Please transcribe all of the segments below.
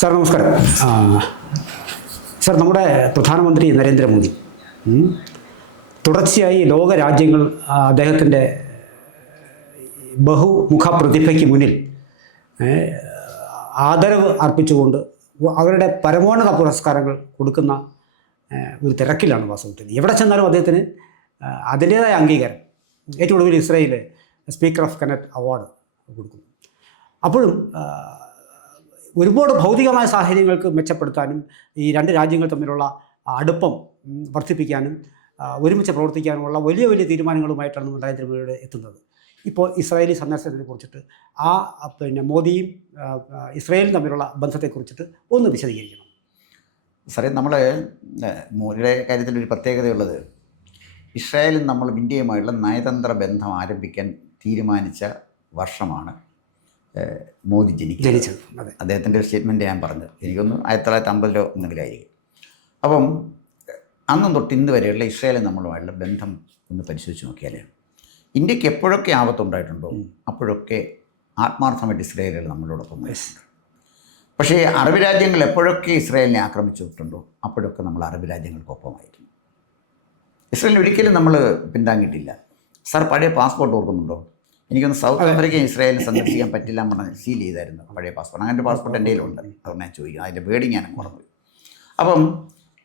Sir നമസ്കാരം. Sir, നമ്മുടെ പ്രധാനമന്ത്രി നരേന്ദ്രമോദി തുടർച്ചയായി ലോക രാജ്യങ്ങൾ അദ്ദേഹത്തിൻ്റെ ബഹുമുഖ പ്രതിഭയ്ക്ക് മുന്നിൽ ആദരവ് അർപ്പിച്ചുകൊണ്ട് അവരുടെ പരമോന്നത പുരസ്കാരങ്ങൾ കൊടുക്കുന്ന ഒരു തിരക്കിലാണ് വാസ്തവത്തിൽ. എവിടെ ചെന്നാലും അദ്ദേഹത്തിന് അതിൻ്റേതായ അംഗീകാരം. ഏറ്റവും ഒടുവിൽ ഇസ്രായേൽ സ്പീക്കർ ഓഫ് കെനറ്റ് അവാർഡ് കൊടുക്കുന്നു. അപ്പോഴും ഒരുപാട് ഭൗതികമായ സാഹചര്യങ്ങൾക്ക് മെച്ചപ്പെടുത്താനും ഈ രണ്ട് രാജ്യങ്ങൾ തമ്മിലുള്ള അടുപ്പം വർദ്ധിപ്പിക്കാനും ഒരുമിച്ച് പ്രവർത്തിക്കാനുമുള്ള വലിയ വലിയ തീരുമാനങ്ങളുമായിട്ടാണ് നരേന്ദ്രമോദിയുടെ എത്തുന്നത്. ഇപ്പോൾ ഇസ്രായേലി സന്ദർശനത്തെ കുറിച്ചിട്ട് മോദിയും ഇസ്രായേലും തമ്മിലുള്ള ബന്ധത്തെക്കുറിച്ചിട്ട് ഒന്ന് വിശദീകരിക്കണം സാറേ. നമ്മൾ മോദിയുടെ കാര്യത്തിലൊരു പ്രത്യേകതയുള്ളത്, ഇസ്രായേലും നമ്മളും ഇന്ത്യയുമായുള്ള നയതന്ത്ര ബന്ധം ആരംഭിക്കാൻ തീരുമാനിച്ച വർഷമാണ് മോദി ജനിച്ചത്. അദ്ദേഹത്തിൻ്റെ ഒരു സ്റ്റേറ്റ്മെൻറ്റ് ഞാൻ പറഞ്ഞത് എനിക്കൊന്ന് 1950 എന്തെങ്കിലുമായിരിക്കും. അപ്പം അന്നും തൊട്ട് ഇന്ന് വരെയുള്ള ഇസ്രായേലും നമ്മളുമായുള്ള ബന്ധം ഒന്ന് പരിശോധിച്ച് നോക്കിയാൽ ഇന്ത്യക്ക് എപ്പോഴൊക്കെ ആപത്തുണ്ടായിട്ടുണ്ടോ അപ്പോഴൊക്കെ ആത്മാർത്ഥമായിട്ട് ഇസ്രായേലുകൾ നമ്മളോടൊപ്പം വഹിച്ചിട്ടുണ്ട്. പക്ഷേ അറബ് രാജ്യങ്ങൾ എപ്പോഴൊക്കെ ഇസ്രായേലിനെ ആക്രമിച്ചിട്ടുണ്ടോ അപ്പോഴൊക്കെ നമ്മൾ അറബ് രാജ്യങ്ങൾക്കൊപ്പമായിരുന്നു. ഇസ്രായേലിന് ഒരിക്കലും നമ്മൾ പിന്താങ്ങിയിട്ടില്ല. സാർ പഴയ പാസ്പോർട്ട് ഓർക്കുന്നുണ്ടോ? എനിക്കൊന്ന് സൗത്ത് ആഫ്രിക്ക ഇസ്രായേലിനെ സന്ദർശിക്കാൻ പറ്റില്ല എന്ന് പറഞ്ഞ് സീൽ ചെയ്തായിരുന്നു പഴയ പാസ്പോർട്ട്. അങ്ങനെ ഒരു പാസ്പോർട്ട് എൻ്റെ കയ്യിലുണ്ട്. അതുകൊണ്ട് ഞാൻ ചോദിക്കും, അതിൻ്റെ വേർഡിങ് ഞാൻ മറന്നുപോയി. അപ്പം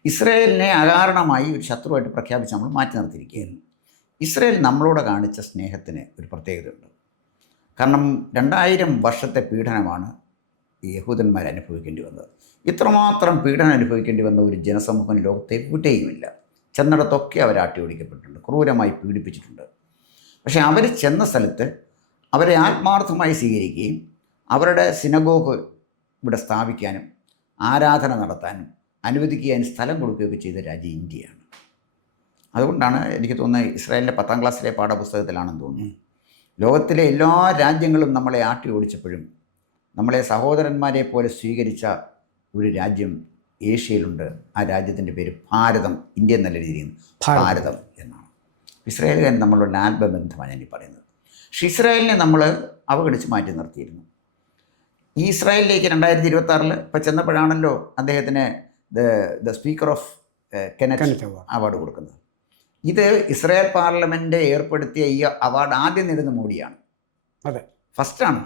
ഇസ്രായേലിനെ അകാരണമായി ഒരു ശത്രുവായിട്ട് പ്രഖ്യാപിച്ച് നമ്മൾ മാറ്റി നിർത്തിയിരിക്കുകയായിരുന്നു. ഇസ്രായേൽ നമ്മളോട് കാണിച്ച സ്നേഹത്തിന് ഒരു പ്രത്യേകതയുണ്ട്. കാരണം 2000 വർഷത്തെ പീഡനമാണ് യഹൂദന്മാർ അനുഭവിക്കേണ്ടി വന്നത്. ഇത്രമാത്രം പീഡനം അനുഭവിക്കേണ്ടി വന്ന ഒരു ജനസമൂഹം ലോകത്തെ എവിടെയുമില്ല. ചെന്നിടത്തൊക്കെ അവർ ഓടിക്കപ്പെട്ടിട്ടുണ്ട്, ക്രൂരമായി പീഡിപ്പിച്ചിട്ടുണ്ട്. പക്ഷേ അവർ ചെന്ന സ്ഥലത്ത് അവരെ ആത്മാർത്ഥമായി സ്വീകരിക്കുകയും അവരുടെ സിനഗോഗ് ഇവിടെ സ്ഥാപിക്കാനും ആരാധന നടത്താനും അനുവദിക്കാനും സ്ഥലം കൊടുക്കുകയൊക്കെ ചെയ്ത രാജ്യം ഇന്ത്യയാണ്. അതുകൊണ്ടാണ് എനിക്ക് തോന്നുന്നത് ഇസ്രായേലിൻ്റെ 10ാം ക്ലാസ്സിലെ പാഠപുസ്തകത്തിലാണെന്ന് തോന്നുന്നു, ലോകത്തിലെ എല്ലാ രാജ്യങ്ങളും നമ്മളെ ഓടിച്ചപ്പോഴും നമ്മളെ സഹോദരന്മാരെ പോലെ സ്വീകരിച്ച ഒരു രാജ്യം ഏഷ്യയിലുണ്ട്. ആ രാജ്യത്തിൻ്റെ പേര് ഭാരതം. ഇന്ത്യ എന്നല്ല രീതിയിൽ ഭാരതം എന്നാണ്. ഇസ്രായേലുകാരൻ നമ്മളുടെ ആത്മബന്ധമാണ് ഞാൻ ഈ പറയുന്നത്. പക്ഷേ ഇസ്രായേലിനെ നമ്മൾ അവഗണിച്ച് മാറ്റി നിർത്തിയിരുന്നു. ഈ ഇസ്രായേലിലേക്ക് 2026 ഇപ്പോൾ ചെന്നപ്പോഴാണല്ലോ അദ്ദേഹത്തിന് ദ സ്പീക്കർ ഓഫ് കെനറ്റ് അവാർഡ് കൊടുക്കുന്നത്. ഇത് ഇസ്രായേൽ പാർലമെൻറ്റ് ഏർപ്പെടുത്തിയ ഈ അവാർഡ് ആദ്യം നേടുന്ന മോഡിയാണ്. അതെ, ഫസ്റ്റാണ്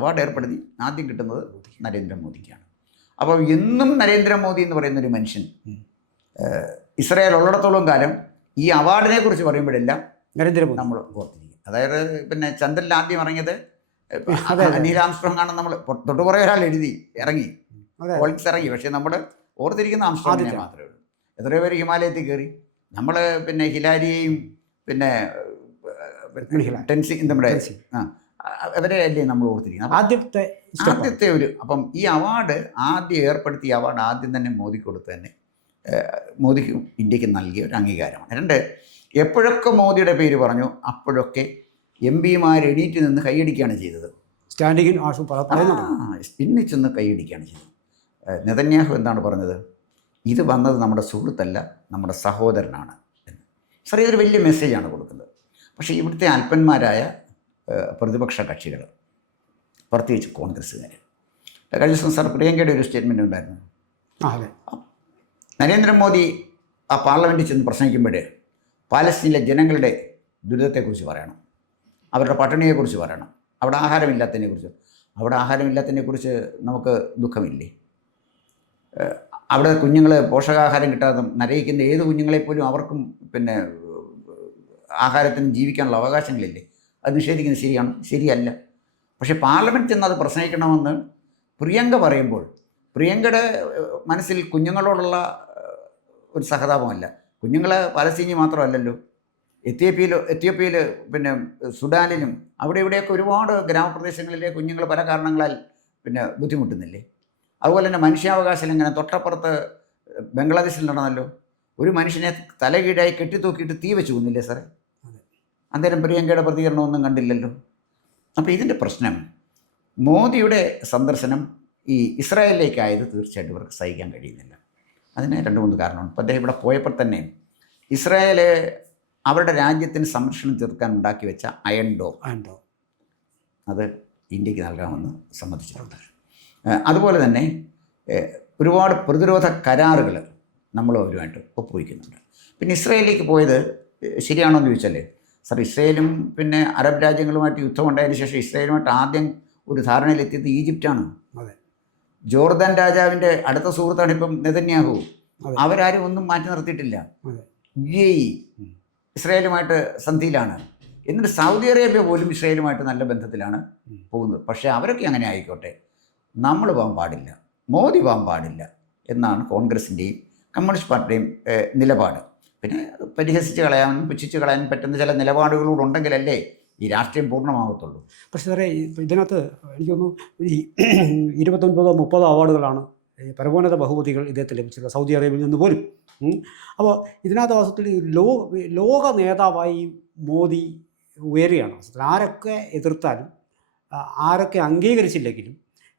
അവാർഡ് ഏർപ്പെടുത്തി ആദ്യം കിട്ടുന്നത് നരേന്ദ്രമോദിക്കാണ്. അപ്പോൾ എന്നും നരേന്ദ്രമോദി എന്ന് പറയുന്നൊരു മനുഷ്യൻ ഇസ്രായേൽ ഉള്ളിടത്തോളം കാലം ഈ അവാർഡിനെ കുറിച്ച് പറയുമ്പോഴെല്ലാം നരേന്ദ്രമോദി നമ്മൾ ഓർത്തിരിക്കും. അതായത് പിന്നെ ചന്ദ്രനിൽ ആദ്യം ഇറങ്ങിയത് നീൽ ആംസ്ട്രോങ് ആണ്. നമ്മൾ തൊട്ട് കുറേ ഒരാൾ ഇറങ്ങി പോളിക്സ് ഇറങ്ങി. പക്ഷേ നമ്മൾ ഓർത്തിരിക്കുന്ന ആംസ്ട്രോങ്ങിനെ മാത്രമേ ഉള്ളൂ. എത്രയോ പേര് ഹിമാലയത്തിൽ കയറി. നമ്മൾ പിന്നെ ഹിലാരിയെയും പിന്നെ ടെൻസിങ് നമ്മുടെ അവരെ അല്ലേ നമ്മൾ ഓർത്തിരിക്കുന്നത്. ആദ്യത്തെ ഒരു അപ്പം ഈ അവാർഡ് ആദ്യം ഏർപ്പെടുത്തിയ അവാർഡ് ആദ്യം തന്നെ മോദി കൊടുത്ത് തന്നെ മോദിക്കും ഇന്ത്യക്ക് നൽകിയ ഒരു അംഗീകാരമാണ്. 2, എപ്പോഴൊക്കെ മോദിയുടെ പേര് പറഞ്ഞു അപ്പോഴൊക്കെ MP-മാർ എണീറ്റ് നിന്ന് കൈയടിക്കുകയാണ് ചെയ്തത്. എണ്ണിച്ച് നിന്ന് കൈയടിക്കുകയാണ് ചെയ്തത്. നെതന്യാഹു എന്താണ് പറഞ്ഞത്? ഇത് വന്നത് നമ്മുടെ സുഹൃത്തല്ല, നമ്മുടെ സഹോദരനാണ് എന്ന്. സാർ, ഇതൊരു വലിയ മെസ്സേജാണ് കൊടുക്കുന്നത്. പക്ഷേ ഇവിടുത്തെ അല്പന്മാരായ പ്രതിപക്ഷ കക്ഷികൾ, പ്രത്യേകിച്ച് കോൺഗ്രസ്സുകാർ, കഴിഞ്ഞ ദിവസം സാർ പ്രിയങ്കയുടെ ഒരു സ്റ്റേറ്റ്മെൻറ്റ് ഉണ്ടായിരുന്നു. നരേന്ദ്രമോദി ആ പാർലമെൻറ്റിൽ ചെന്ന് പ്രസംഗിക്കുമ്പോൾ പാലസ്തീനിലെ ജനങ്ങളുടെ ദുരിതത്തെക്കുറിച്ച് പറയണം, അവരുടെ പട്ടിണിയെക്കുറിച്ച് പറയണം, അവിടെ ആഹാരമില്ലാത്തതിനെക്കുറിച്ച്. അവിടെ ആഹാരമില്ലാത്തതിനെക്കുറിച്ച് നമുക്ക് ദുഃഖമില്ലേ? അവിടെ കുഞ്ഞുങ്ങൾ പോഷകാഹാരം കിട്ടാതെ നരയിക്കുന്ന ഏത് കുഞ്ഞുങ്ങളെപ്പോലും അവർക്കും പിന്നെ ആഹാരത്തിന് ജീവിക്കാനുള്ള അവകാശങ്ങളില്ലേ? അത് നിഷേധിക്കുന്നത് ശരിയാണ്? ശരിയല്ല. പക്ഷേ പാർലമെൻറ്റ് ചെന്ന് അത് പ്രസംഗിക്കണമെന്ന് പ്രിയങ്ക പറയുമ്പോൾ പ്രിയങ്കയുടെ മനസ്സിൽ കുഞ്ഞുങ്ങളോടുള്ള ഒരു സഹതാപമല്ല. കുഞ്ഞുങ്ങൾ പാലസ്തീനി മാത്രമല്ലല്ലോ, എത്യോപ്യയിൽ പിന്നെ സുഡാനിലും അവിടെ ഇവിടെയൊക്കെ ഒരുപാട് ഗ്രാമപ്രദേശങ്ങളിലെ കുഞ്ഞുങ്ങൾ പല കാരണങ്ങളാൽ പിന്നെ ബുദ്ധിമുട്ടുന്നില്ലേ? അതുപോലെ തന്നെ മനുഷ്യാവകാശ ലംഘനം തൊട്ടപ്പുറത്ത് ബംഗ്ലാദേശിൽ നടന്നല്ലോ. ഒരു മനുഷ്യനെ തലകീഴായി കെട്ടിത്തൂക്കിയിട്ട് തീ വെച്ച് കൊന്നില്ലേ സാറേ? അന്നേരം പ്രിയങ്കയുടെ പ്രതികരണമൊന്നും കണ്ടില്ലല്ലോ. അപ്പോൾ ഇതിൻ്റെ പ്രശ്നം മോദിയുടെ സന്ദർശനം ഈ ഇസ്രായേലിലേക്കായത് തീർച്ചയായിട്ടും ഇവർക്ക് സഹിക്കാൻ കഴിയുന്നില്ല. അതിന് 2-3 കാരണമാണ്. ഇപ്പോൾ അദ്ദേഹം ഇവിടെ പോയപ്പോൾ തന്നെ ഇസ്രായേൽ അവരുടെ രാജ്യത്തിന് സംരക്ഷണം തീർക്കാൻ ഉണ്ടാക്കി വെച്ച അയൺ ഡോം അത് ഇന്ത്യക്ക് നൽകാമെന്ന് സമ്മതിച്ചിട്ടുണ്ട്. അതുപോലെ തന്നെ ഒരുപാട് പ്രതിരോധ കരാറുകൾ നമ്മൾ അവരുമായിട്ട് ഒപ്പുവയ്ക്കുന്നുണ്ട്. പിന്നെ ഇസ്രയേലിലേക്ക് പോയത് ശരിയാണോ എന്ന് ചോദിച്ചാൽ, സർ, ഇസ്രയേലും പിന്നെ അറബ് രാജ്യങ്ങളുമായിട്ട് യുദ്ധമുണ്ടായതിനു ശേഷം ഇസ്രയേലുമായിട്ട് ആദ്യം ഒരു ധാരണയിലെത്തിയത് ഈജിപ്റ്റാണ്. അതെ. ജോർദാൻ രാജാവിൻ്റെ അടുത്ത സുഹൃത്താണ് ഇപ്പം നെതന്യാഹു. അതെ. അവരാരും ഒന്നും മാറ്റി നിർത്തിയിട്ടില്ല. അതെ. UAE ഇസ്രയേലുമായിട്ട് സന്ധിയിലാണ്. എന്നിട്ട് സൗദി അറേബ്യ പോലും ഇസ്രയേലുമായിട്ട് നല്ല ബന്ധത്തിലാണ് പോകുന്നത്. പക്ഷേ അവരൊക്കെ അങ്ങനെ ആയിക്കോട്ടെ, നമ്മൾ പോകാൻ പാടില്ല, മോദി പോകാൻ പാടില്ല എന്നാണ് കോൺഗ്രസിൻ്റെയും കമ്മ്യൂണിസ്റ്റ് പാർട്ടിയുടെയും നിലപാട്. പിന്നെ പരിഹസിച്ച് കളയാനും പുച്ഛിച്ച് കളയാനും പറ്റുന്ന ചില നിലപാടുകളൂടെ ഉണ്ടെങ്കിലല്ലേ ഈ രാഷ്ട്രീയം പൂർണ്ണമാകത്തുള്ളൂ. പക്ഷേ സാറേ, ഇതിനകത്ത് എനിക്കൊന്നു ഈ 29-30 അവാർഡുകളാണ് ഈ പരമോന്നത ബഹുമതികൾ ഇദ്ദേഹത്തിന് ലഭിച്ചിട്ടുള്ളത്, സൗദി അറേബ്യയിൽ നിന്ന് പോലും. അപ്പോൾ ഇതിനകത്ത് വാസ്തവത്തിൽ ലോക നേതാവായി മോദി ഉയരുകയാണ്. ആരൊക്കെ എതിർത്താലും ആരൊക്കെ അംഗീകരിച്ചില്ലെങ്കിലും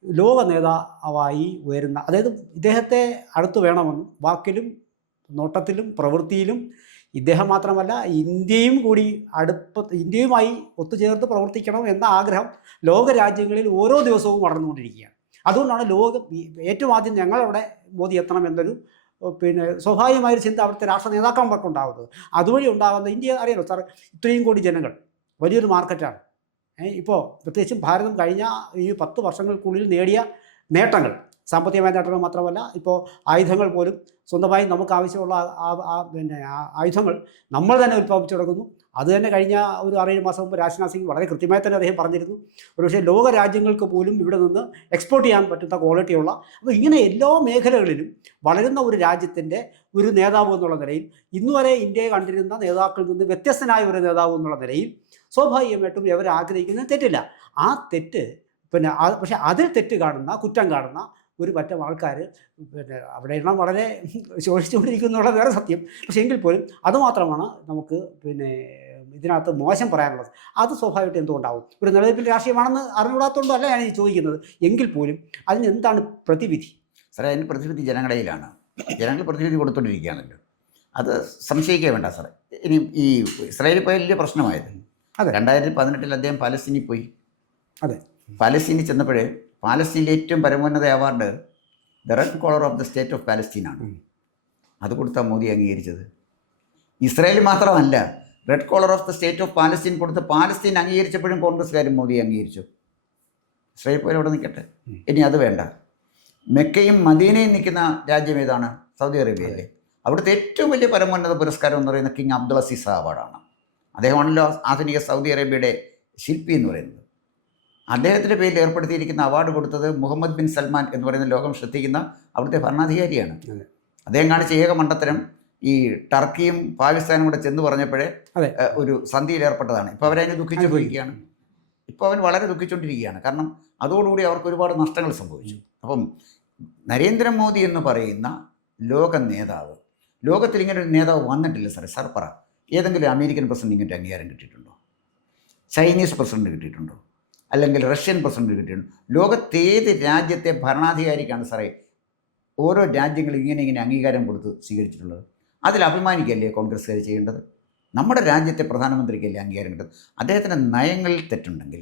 ലോക നേതാവായി ഉയരുന്ന, അതായത് ഇദ്ദേഹത്തെ അടുത്ത് വേണമെന്നും വാക്കിലും നോട്ടത്തിലും പ്രവൃത്തിയിലും ഇദ്ദേഹം മാത്രമല്ല ഇന്ത്യയുമായി ഒത്തുചേർത്ത് പ്രവർത്തിക്കണം എന്ന ആഗ്രഹം ലോകരാജ്യങ്ങളിൽ ഓരോ ദിവസവും വളർന്നുകൊണ്ടിരിക്കുകയാണ്. അതുകൊണ്ടാണ് ഏറ്റവും ആദ്യം ഞങ്ങളവിടെ മോദി എത്തണം എന്നൊരു പിന്നെ സ്വാഭാവികമായൊരു ചിന്ത അവിടുത്തെ രാഷ്ട്ര നേതാക്കന്മാർക്ക് ഉണ്ടാകുന്നത്. അതുവഴി ഉണ്ടാകുന്ന ഇന്ത്യ അറിയാലോ സാർ, ഇത്രയും കോടി ജനങ്ങൾ, വലിയൊരു മാർക്കറ്റാണ്. ഇപ്പോൾ പ്രത്യേകിച്ചും ഭാരതം കഴിഞ്ഞ ഈ 10 വർഷങ്ങൾക്കുള്ളിൽ നേടിയ നേട്ടങ്ങൾ, സാമ്പത്തികമായ നേട്ടങ്ങൾ മാത്രമല്ല, ഇപ്പോൾ ആയുധങ്ങൾ പോലും സ്വന്തമായി നമുക്ക് ആവശ്യമുള്ള പിന്നെ ആയുധങ്ങൾ നമ്മൾ തന്നെ ഉൽപ്പാദിപ്പിച്ചു കൊടുക്കുന്നു. അത് തന്നെ കഴിഞ്ഞ ഒരു 6-7 മാസം മുമ്പ് രാജ്നാഥ് സിംഗ് വളരെ കൃത്യമായി തന്നെ അദ്ദേഹം പറഞ്ഞിരുന്നു. ഒരുപക്ഷേ ലോക രാജ്യങ്ങൾക്ക് പോലും ഇവിടെ നിന്ന് എക്സ്പോർട്ട് ചെയ്യാൻ പറ്റുന്ന ക്വാളിറ്റിയുള്ള. അപ്പോൾ ഇങ്ങനെ എല്ലാ മേഖലകളിലും വളരുന്ന ഒരു രാജ്യത്തിൻ്റെ ഒരു നേതാവ് എന്നുള്ള നിലയിൽ, ഇന്നുവരെ ഇന്ത്യയെ കണ്ടിരുന്ന നേതാക്കളിൽ നിന്ന് വ്യത്യസ്തനായ ഒരു നേതാവ് എന്നുള്ള നിലയിൽ സ്വാഭാവികമായിട്ടും ഇവർ ആഗ്രഹിക്കുന്നത് തെറ്റില്ല. ആ തെറ്റ് പിന്നെ പക്ഷേ അതിൽ തെറ്റ് കാണുന്ന, കുറ്റം കാണുന്ന ഒരു പറ്റം ആൾക്കാർ പിന്നെ അവിടെ എണ്ണം വളരെ ശോഷിച്ചുകൊണ്ടിരിക്കുന്നുള്ള വേറെ സത്യം. പക്ഷേ എങ്കിൽ പോലും അതുമാത്രമാണ് നമുക്ക് പിന്നെ ഇതിനകത്ത് മോശം പറയാനുള്ളത്. അത് സ്വാഭാവികമായിട്ട് എന്തുകൊണ്ടാവും? ഒരു നിലനിൽപ്പിൻ്റെ രാഷ്ട്രീയമാണെന്ന് അറിഞ്ഞുകൂടാത്തതുകൊണ്ടല്ല ഞാൻ ഈ ചോദിക്കുന്നത്. എങ്കിൽ പോലും അതിന് എന്താണ് പ്രതിവിധി? സാറേ, അതിന് പ്രതിവിധി ജനങ്ങളിലാണ്. ജനങ്ങൾ പ്രതിവിധി കൊടുത്തുകൊണ്ടിരിക്കുകയാണല്ലോ. അത് സംശയിക്കുക വേണ്ട സാറേ. ഇനി ഈ ഇസ്രായേലിൽ പോയ വലിയ പ്രശ്നമായത്, അതെ, 2018 അദ്ദേഹം പാലസ്തീനിൽ പോയി. അതെ, പാലസ്തീനിൽ ചെന്നപ്പോഴേ പാലസ്തീനിലെ ഏറ്റവും പരമോന്നത award the red collar of the state of പാലസ്തീനാണ്. അത് കൊടുത്താൽ മോദി അംഗീകരിച്ചത്. ഇസ്രായേൽ മാത്രമല്ല, red collar of the state of Palestine കൊടുത്ത് പാലസ്തീൻ അംഗീകരിച്ചപ്പോഴും കോൺഗ്രസ്സുകാരും മോദി അംഗീകരിച്ചു. ഇസ്രായേൽ പോലെ അവിടെ നിൽക്കട്ടെ. ഇനി അത് വേണ്ട, മെക്കയും മദീനയും നിൽക്കുന്ന രാജ്യം ഏതാണ്? സൗദി അറേബ്യയല്ലേ. അവിടുത്തെ ഏറ്റവും വലിയ പരമോന്നത പുരസ്കാരം എന്ന് പറയുന്നത് കിങ് അബ്ദുൽ അസീസ് അവാർഡാണ്. അദ്ദേഹമാണല്ലോ ആധുനിക സൗദി അറേബ്യയുടെ ശില്പി എന്ന് പറയുന്നത്. അദ്ദേഹത്തിൻ്റെ പേരിൽ ഏർപ്പെടുത്തിയിരിക്കുന്ന അവാർഡ് കൊടുത്തത് മുഹമ്മദ് ബിൻ സൽമാൻ എന്ന് പറയുന്ന ലോകം ശ്രദ്ധിക്കുന്ന അവിടുത്തെ ഭരണാധികാരിയാണ്. അദ്ദേഹം കാണിച്ച ഏക മണ്ടത്തരം ഈ ടർക്കിയും പാകിസ്ഥാനും കൂടെ ചെന്ന് പറഞ്ഞപ്പോഴേ ഒരു സന്ധിയിൽ ഏർപ്പെട്ടതാണ്. ഇപ്പോൾ അവരതിനെ ദുഃഖിച്ചു പോയിരിക്കുകയാണ്. ഇപ്പോൾ അവൻ വളരെ ദുഃഖിച്ചുകൊണ്ടിരിക്കുകയാണ്. കാരണം അതോടുകൂടി അവർക്ക് ഒരുപാട് നഷ്ടങ്ങൾ സംഭവിച്ചു. അപ്പം നരേന്ദ്രമോദി എന്ന് പറയുന്ന ലോക നേതാവ്, ലോകത്തിൽ ഇങ്ങനെ ഒരു നേതാവ് വന്നിട്ടില്ല സാറേ. സാർ പറ, ഏതെങ്കിലും അമേരിക്കൻ പ്രസിഡന്റ് ഇങ്ങനത്തെ അംഗീകാരം കിട്ടിയിട്ടുണ്ടോ? ചൈനീസ് പ്രസിഡന്റ് കിട്ടിയിട്ടുണ്ടോ? അല്ലെങ്കിൽ റഷ്യൻ പ്രസിഡന്റ് കിട്ടിയിട്ടുണ്ടോ? ലോകത്തേത് രാജ്യത്തെ ഭരണാധികാരിക്കാണ് സാറേ ഓരോ രാജ്യങ്ങളും ഇങ്ങനെ അംഗീകാരം കൊടുത്ത് സ്വീകരിച്ചിട്ടുള്ളത്? അതിൽ അഭിമാനിക്കല്ലേ കോൺഗ്രസ്സുകാർ ചെയ്യേണ്ടത്? നമ്മുടെ രാജ്യത്തെ പ്രധാനമന്ത്രിക്കല്ലേ അംഗീകാരം കിട്ടുന്നത്? അദ്ദേഹത്തിൻ്റെ നയങ്ങളിൽ തെറ്റുണ്ടെങ്കിൽ,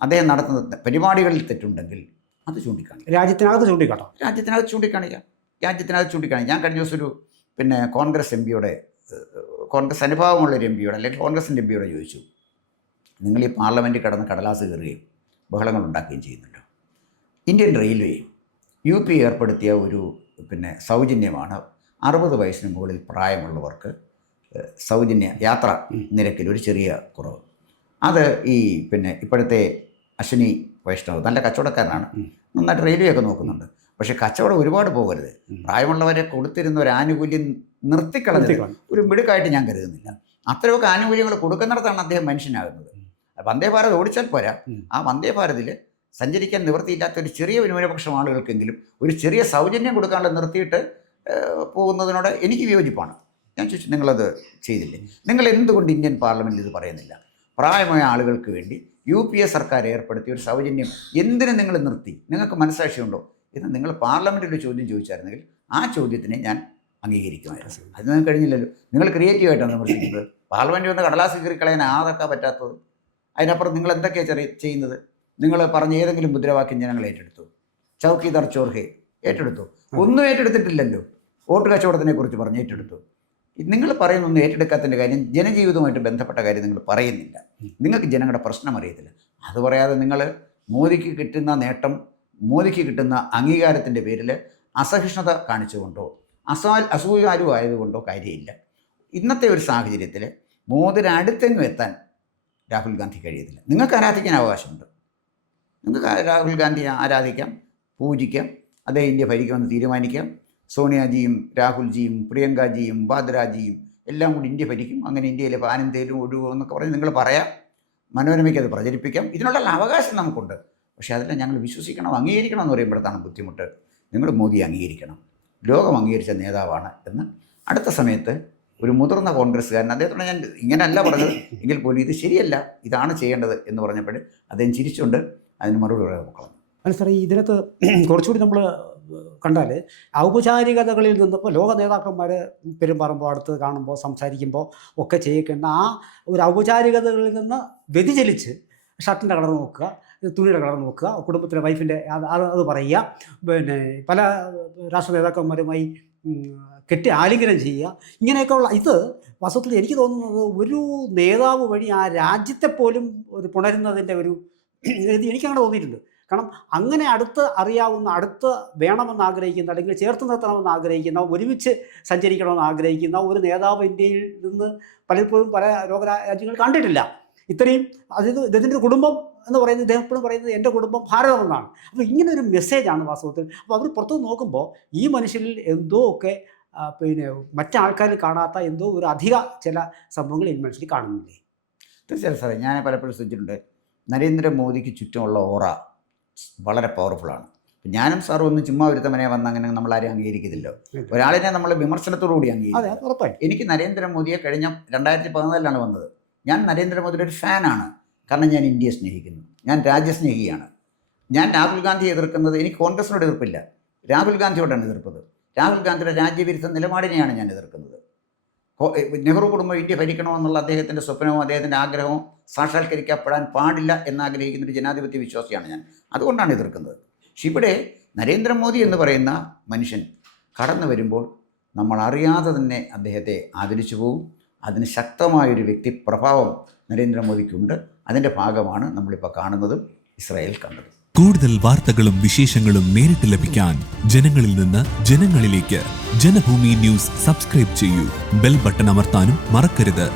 അദ്ദേഹം നടത്തുന്ന പരിപാടികളിൽ തെറ്റുണ്ടെങ്കിൽ അത് ചൂണ്ടിക്കാണിക്കാം. രാജ്യത്തിനകത്ത് ചൂണ്ടിക്കാണിക്കാം. ഞാൻ കഴിഞ്ഞ ദിവസം ഒരു കോൺഗ്രസ് എം പിയുടെ, കോൺഗ്രസ് അനുഭാവമുള്ളൊരു എം പിയോട് അല്ലെങ്കിൽ കോൺഗ്രസിൻ്റെ എം പിയോട് ചോദിച്ചു, നിങ്ങൾ ഈ പാർലമെൻറ്റിൽ കിടന്ന് കടലാസ് കയറുകയും ബഹളങ്ങൾ ഉണ്ടാക്കുകയും ചെയ്യുന്നുണ്ട്. ഇന്ത്യൻ റെയിൽവേ UP ഏർപ്പെടുത്തിയ ഒരു സൗജന്യമാണ് 60 വയസ്സിന് മുകളിൽ പ്രായമുള്ളവർക്ക് സൗജന്യ യാത്രാ നിരക്കിൽ ഒരു ചെറിയ കുറവ്. അത് ഈ ഇപ്പോഴത്തെ അശ്വിനി വൈഷ്ണവ് നല്ല കച്ചവടക്കാരനാണ്, നന്നായിട്ട് റെയിൽവേ ഒക്കെ നോക്കുന്നുണ്ട്. പക്ഷേ കച്ചവടം ഒരുപാട് പോകരുത്. പ്രായമുള്ളവരെ കൊടുത്തിരുന്ന ഒരു ആനുകൂല്യം നിർത്തിക്കളഞ്ഞത് ഒരു മിടുക്കായിട്ട് ഞാൻ കരുതുന്നില്ല. അത്രയൊക്കെ ആനുകൂല്യങ്ങൾ കൊടുക്കുന്നിടത്താണ് അദ്ദേഹം മനുഷ്യനാകുന്നത്. വന്ദേ ഭാരത് ഓടിച്ചാൽ പോരാ, ആ വന്ദേ ഭാരതിൽ സഞ്ചരിക്കാൻ നിവൃത്തിയില്ലാത്ത ഒരു ചെറിയ ന്യൂനപക്ഷം ആളുകൾക്കെങ്കിലും ഒരു ചെറിയ സൗജന്യം കൊടുക്കാനുള്ള നിർത്തിയിട്ട് പോകുന്നതിനോട് എനിക്ക് വിയോജിപ്പാണ്. ഞാൻ ചോദിച്ചു, നിങ്ങളത് ചെയ്തില്ലേ? നിങ്ങൾ എന്തുകൊണ്ട് ഇന്ത്യൻ പാർലമെൻറ്റിൽ ഇത് പറയുന്നില്ല? പ്രായമായ ആളുകൾക്ക് വേണ്ടി UPA സർക്കാർ ഏർപ്പെടുത്തിയ ഒരു സൗജന്യം എന്തിനു നിങ്ങൾ നിർത്തി? നിങ്ങൾക്ക് മനസ്സാക്ഷിയുണ്ടോ എന്ന് നിങ്ങൾ പാർലമെൻറ്റിൽ ഒരു ചോദ്യം ചോദിച്ചായിരുന്നെങ്കിൽ ആ ചോദ്യത്തിനെ ഞാൻ അംഗീകരിക്കുമായിരുന്നു. അത് നിങ്ങൾക്ക് കഴിഞ്ഞില്ലല്ലോ. നിങ്ങൾ ക്രിയേറ്റീവായിട്ടാണ് വിമർശിക്കുന്നത്. പാർലമെൻറ്റിൽ വന്ന് കടലാസ് കീറിക്കളയാൻ ആർക്കാ പറ്റാത്തത്? അതിനപ്പുറം നിങ്ങൾ എന്തൊക്കെയാണ് ചെയ്യുന്നത്? നിങ്ങൾ പറഞ്ഞ ഏതെങ്കിലും മുദ്രാവാക്യം ജനങ്ങൾ ഏറ്റെടുത്തു? ചൗക്കിദാർ ചോർഹെ ഏറ്റെടുത്തു. ഒന്നും ഏറ്റെടുത്തിട്ടില്ലല്ലോ. വോട്ട് കച്ചവടത്തിനെ കുറിച്ച് പറഞ്ഞ് ഏറ്റെടുത്തു. നിങ്ങൾ പറയുന്നൊന്നും ഏറ്റെടുക്കാത്തതിൻ്റെ കാര്യം ജനജീവിതവുമായിട്ട് ബന്ധപ്പെട്ട കാര്യം നിങ്ങൾ പറയുന്നില്ല. നിങ്ങൾക്ക് ജനങ്ങളുടെ പ്രശ്നം അറിയത്തില്ല. അത് പറയാതെ നിങ്ങൾ മോദിക്ക് കിട്ടുന്ന നേട്ടം, മോദിക്ക് കിട്ടുന്ന അംഗീകാരത്തിൻ്റെ പേരിൽ അസഹിഷ്ണുത കാണിച്ചുകൊണ്ടോ അസൂയാലുമായതുകൊണ്ടോ കാര്യമില്ല. ഇന്നത്തെ ഒരു സാഹചര്യത്തിൽ മോദിയുടെ അടുത്തെങ്ങും എത്താൻ രാഹുൽ ഗാന്ധി കഴിയത്തില്ല. നിങ്ങൾക്ക് ആരാധിക്കാൻ അവകാശമുണ്ട്. നിങ്ങൾക്ക് രാഹുൽ ഗാന്ധിയെ ആരാധിക്കാം, പൂജിക്കാം, അദ്ദേഹം ഇന്ത്യ ഭരിക്കുമെന്ന് തീരുമാനിക്കാം. സോണിയാജിയും രാഹുൽജിയും പ്രിയങ്കാജിയും വാദ്രാജിയും എല്ലാം കൂടി ഇന്ത്യ ഭരിക്കും, അങ്ങനെ ഇന്ത്യയിലെ പാനന്തേലും ഒഴുകുമെന്നൊക്കെ പറഞ്ഞ് നിങ്ങൾ പറയാം. മനോരമയ്ക്ക് അത് പ്രചരിപ്പിക്കാം. ഇതിനുള്ള അവകാശം നമുക്കുണ്ട്. പക്ഷേ അതെല്ലാം ഞങ്ങൾ വിശ്വസിക്കണം, അംഗീകരിക്കണം എന്ന് പറയുമ്പോഴത്താണ് ബുദ്ധിമുട്ട്. നിങ്ങൾ മോദിയെ അംഗീകരിക്കണം, ലോകം അംഗീകരിച്ച നേതാവാണ് എന്ന് അടുത്ത സമയത്ത് ഒരു മുതിർന്ന കോൺഗ്രസ്സുകാരൻ, അദ്ദേഹത്തോട് ഞാൻ ഇങ്ങനെയല്ല പറഞ്ഞത് എങ്കിൽ പോലും ഇത് ശരിയല്ല, ഇതാണ് ചെയ്യേണ്ടത് എന്ന് പറഞ്ഞപ്പോൾ അദ്ദേഹം ചിരിച്ചുകൊണ്ട് അതിന് മറുപടി പറയാൻ നോക്കണം. അല്ല സാറേ, ഇതിനകത്ത് കുറച്ചുകൂടി നമ്മൾ കണ്ടാൽ ഔപചാരികതകളിൽ നിന്ന് ഇപ്പോൾ ലോക നേതാക്കന്മാർ പെരുമാറുമ്പോൾ അടുത്ത് കാണുമ്പോൾ സംസാരിക്കുമ്പോൾ ഒക്കെ ചെയ്യിക്കേണ്ട ആ ഒരു ഔപചാരികതകളിൽ നിന്ന് വ്യതിചലിച്ച് ഷർട്ടിൻ്റെ കളർ നോക്കുക, തുണിയുടെ കളർ നോക്കുക, കുടുംബത്തിലെ വൈഫിൻ്റെ അത് പറയുക, പിന്നെ പല രാഷ്ട്ര നേതാക്കന്മാരുമായി കെട്ടി ആലിംഗനം ചെയ്യുക, ഇങ്ങനെയൊക്കെയുള്ള ഇത് വാസ്തവത്തിൽ എനിക്ക് തോന്നുന്നത് ഒരു നേതാവ് വഴി ആ രാജ്യത്തെ പോലും ഒരു പുണരുന്നതിൻ്റെ ഒരു ഇത് എനിക്കങ്ങനെ തോന്നിയിട്ടുണ്ട്. കാരണം അങ്ങനെ അടുത്ത് അറിയാവുന്ന, അടുത്ത് വേണമെന്ന് ആഗ്രഹിക്കുന്ന, അല്ലെങ്കിൽ ചേർത്ത് നിർത്തണമെന്ന് ആഗ്രഹിക്കുന്ന, ഒരുമിച്ച് സഞ്ചരിക്കണമെന്ന് ആഗ്രഹിക്കുന്ന ഒരു നേതാവ് ഇന്ത്യയിൽ നിന്ന് പലപ്പോഴും പല ലോകരാജ്യങ്ങൾ കണ്ടിട്ടില്ല. ഇത്രയും ഇതിൻ്റെ ഒരു കുടുംബം എന്ന് പറയുന്നത്, ഇദ്ദേഹം എപ്പോഴും പറയുന്നത് എൻ്റെ കുടുംബം ഭാരതമെന്നാണ്. അപ്പോൾ ഇങ്ങനെ ഒരു മെസ്സേജാണ് വാസ്തവത്തിൽ. അപ്പോൾ അവർ പുറത്തു നോക്കുമ്പോൾ ഈ മനുഷ്യരിൽ എന്തോ ഒക്കെ പിന്നെ മറ്റാൾക്കാരിൽ കാണാത്ത എന്തോ ഒരു അധിക ചില സംഭവങ്ങൾ ഈ മനുഷ്യരിൽ കാണുന്നില്ലേ? തീർച്ചയായും സാറേ, ഞാൻ പലപ്പോഴും ശ്രദ്ധിച്ചിട്ടുണ്ട്, നരേന്ദ്രമോദിക്ക് ചുറ്റുമുള്ള ഓറ വളരെ പവർഫുള്ളാണ്. ഞാനും സാറും ഒന്നും ചുമ്മാ ഒരുത്തമനെ വന്ന് അങ്ങനെ നമ്മളാരും അംഗീകരിക്കുന്നില്ലോ. ഒരാളിനെ നമ്മൾ വിമർശനത്തോടുകൂടി അംഗീകരിക്കും. എനിക്ക് നരേന്ദ്രമോദിയെ കഴിഞ്ഞ 2014 വന്നത്. ഞാൻ നരേന്ദ്രമോദിയുടെ ഒരു ഫാനാണ്. കാരണം ഞാൻ ഇന്ത്യയെ സ്നേഹിക്കുന്നു, ഞാൻ രാജ്യസ്നേഹിയാണ്. ഞാൻ രാഹുൽ ഗാന്ധിയെ എതിർക്കുന്നത്, എനിക്ക് കോൺഗ്രസിനോട് എതിർപ്പില്ല, രാഹുൽ ഗാന്ധിയോടാണ് എതിർപ്പത്. രാഹുൽ ഗാന്ധിയുടെ രാജ്യവിരുദ്ധ നിലപാടിനെയാണ് ഞാൻ എതിർക്കുന്നത്. നെഹ്റു കുടുംബം ഇന്ത്യ ഭരിക്കണമെന്നുള്ള അദ്ദേഹത്തിൻ്റെ സ്വപ്നവും അദ്ദേഹത്തിൻ്റെ ആഗ്രഹവും സാക്ഷാത്കരിക്കപ്പെടാൻ പാടില്ല എന്നാഗ്രഹിക്കുന്ന ഒരു ജനാധിപത്യ വിശ്വാസിയാണ് ഞാൻ. അതുകൊണ്ടാണ് എതിർക്കുന്നത്. പക്ഷെ ഇവിടെ നരേന്ദ്രമോദി എന്ന് പറയുന്ന മനുഷ്യൻ കടന്നു വരുമ്പോൾ നമ്മൾ അറിയാതെ തന്നെ അദ്ദേഹത്തെ ആദരിച്ചു പോകും. അതിന് ശക്തമായൊരു വ്യക്തിപ്രഭാവം നരേന്ദ്രമോദിക്കുണ്ട്. അതിൻ്റെ ഭാഗമാണ് നമ്മളിപ്പോൾ കാണുന്നതും ഇസ്രായേൽ കണ്ടതും. കൂടുതൽ വാർത്തകളും വിശേഷങ്ങളും നേരിട്ട് ലഭിക്കാൻ ജനങ്ങളിൽ നിന്ന് ജനങ്ങളിലേക്ക് ജനഭൂമി ന്യൂസ് സബ്സ്ക്രൈബ് ചെയ്യൂ. ബെൽ ബട്ടൺ അമർത്താനും മറക്കരുത്.